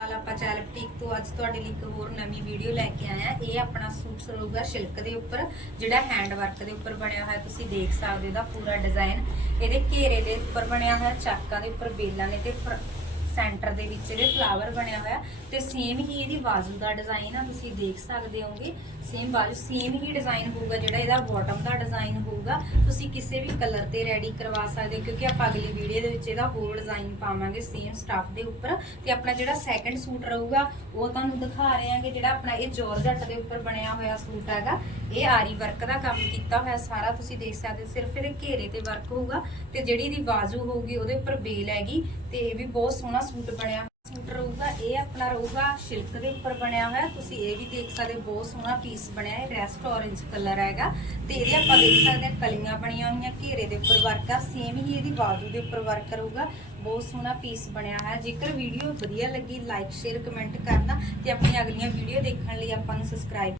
ਨਾਲ ਆਪਾਂ ਚੈਲ ਬੁਟੀਕ ਤੋਂ ਅੱਜ ਤੁਹਾਡੇ ਲਈ ਇੱਕ ਹੋਰ ਨਵੀਂ ਵੀਡੀਓ ਲੈ ਕੇ ਆਇਆ ਇਹ ਆਪਣਾ ਸੂਟ ਰਹੂਗਾ ਸਿਲਕ ਦੇ ਉੱਪਰ, ਜਿਹੜਾ ਹੈਂਡ ਵਰਕ ਦੇ ਉੱਪਰ ਬਣਿਆ ਹੋਇਆ, ਤੁਸੀਂ ਦੇਖ ਸਕਦੇ ਹੋ ਇਹਦਾ ਪੂਰਾ ਡਿਜ਼ਾਈਨ ਇਹਦੇ ਘੇਰੇ ਦੇ ਉੱਪਰ ਬਣਿਆ ਹੋਇਆ, ਚਾਕਾਂ ਦੇ ਉੱਪਰ ਬੇਲਾਂ ਨੇ ਤੇ ਸੈਂਟਰ ਦੇ ਵਿੱਚ ਇਹਦੇ ਫਲਾਵਰ ਬਣਿਆ ਹੋਇਆ, ਤੇ ਸੇਮ ਹੀ ਇਹਦੀ ਬਾਜ਼ੂ ਦਾ ਡਿਜ਼ਾਈਨ ਆ, ਤੁਸੀਂ ਦੇਖ ਸਕਦੇ ਹੋਗੇ। ਸੇਮ ਬਾਜ਼ੂ ਸੇਮ ਹੀ ਡਿਜ਼ਾਈਨ ਹੋਊਗਾ ਜਿਹੜਾ ਇਹਦਾ ਬਾਟਮ ਦਾ ਡਿਜ਼ਾਈਨ ਹੋਊਗਾ। ਤੁਸੀਂ ਕਿਸੇ ਵੀ ਕਲਰ ਤੇ ਰੈਡੀ ਕਰਵਾ ਸਕਦੇ ਹੋ, ਕਿਉਂਕਿ ਆਪਾਂ ਅਗਲੀ ਵੀਡੀਓ ਦੇ ਵਿੱਚ ਇਹਦਾ ਹੋਰ ਡਿਜ਼ਾਈਨ ਪਾਵਾਂਗੇ ਸੇਮ ਸਟੱਫ ਦੇ ਉੱਪਰ। ਤੇ ਆਪਣਾ ਜਿਹੜਾ ਸੈਕੰਡ ਸੂਟ ਰਹੂਗਾ, ਉਹ ਤੁਹਾਨੂੰ ਦਿਖਾ ਰਹੇ ਹਾਂ ਕਿ ਜਿਹੜਾ ਆਪਣਾ ਇਹ ਜੋਰਜੱਟ ਦੇ ਉੱਪਰ ਬਣਿਆ ਹੋਇਆ ਸੂਟ ਹੈਗਾ, ਇਹ ਆਰੀ ਵਰਕ ਦਾ ਕੰਮ ਕੀਤਾ ਹੋਇਆ ਸਾਰਾ। ਤੁਸੀਂ ਦੇਖ ਸਕਦੇ ਹੋ, ਸਿਰਫ ਇਹਦੇ ਘੇਰੇ ਤੇ ਵਰਕ ਹੋਊਗਾ, ਤੇ ਜਿਹੜੀ ਇਹਦੀ ਬਾਜ਼ੂ ਹੋਊਗੀ, ਉਹਦੇ ਉੱਪਰ ਬੇਲ ਹੈਗੀ, ਤੇ ਇਹ ਵੀ ਬਹੁਤ ਸੋਹਣਾ ਸੂਟ ਬਣਿਆ ਸੂਟ ਰਹੂਗਾ, ਇਹ ਆਪਣਾ ਰਹੂਗਾ ਸਿਲਕ ਦੇ ਉੱਪਰ ਬਣਿਆ ਹੋਇਆ। ਤੁਸੀਂ ਇਹ ਵੀ ਦੇਖ ਸਕਦੇ ਬਹੁਤ ਸੋਹਣਾ ਪੀਸ ਬਣਿਆ ਹੈ ਰੈਸਟ ਔਰੇਂਜ ਕਲਰ ਹੈਗਾ। ਤੇ ਇਹਦੇ ਆਪਾਂ ਦੇਖ ਸਕਦੇ ਹਾਂ, ਕਲੀਆਂ ਬਣੀਆਂ ਹੋਈਆਂ, ਘੇਰੇ ਦੇ ਉੱਪਰ ਵਰਕ ਆ ਸੇਮ ਹੀ ਇਹਦੀ ਬਾਜ਼ੂ ਦੇ ਉੱਪਰ ਵਰਕ ਰਹੂਗਾ ਬਹੁਤ ਸੋਹਣਾ ਪੀਸ ਬਣਿਆ ਹੈ ਜੇਕਰ ਵੀਡੀਓ ਵਧੀਆ ਲੱਗੀ ਲਾਈਕ ਸ਼ੇਅਰ ਕਮੈਂਟ ਕਰਨਾ ਤੇ ਆਪਣੀਆਂ ਅਗਲੀਆਂ ਵੀਡੀਓ ਦੇਖਣ ਲਈ ਆਪਾਂ ਨੂੰ ਸਬਸਕ੍ਰਾਈਬ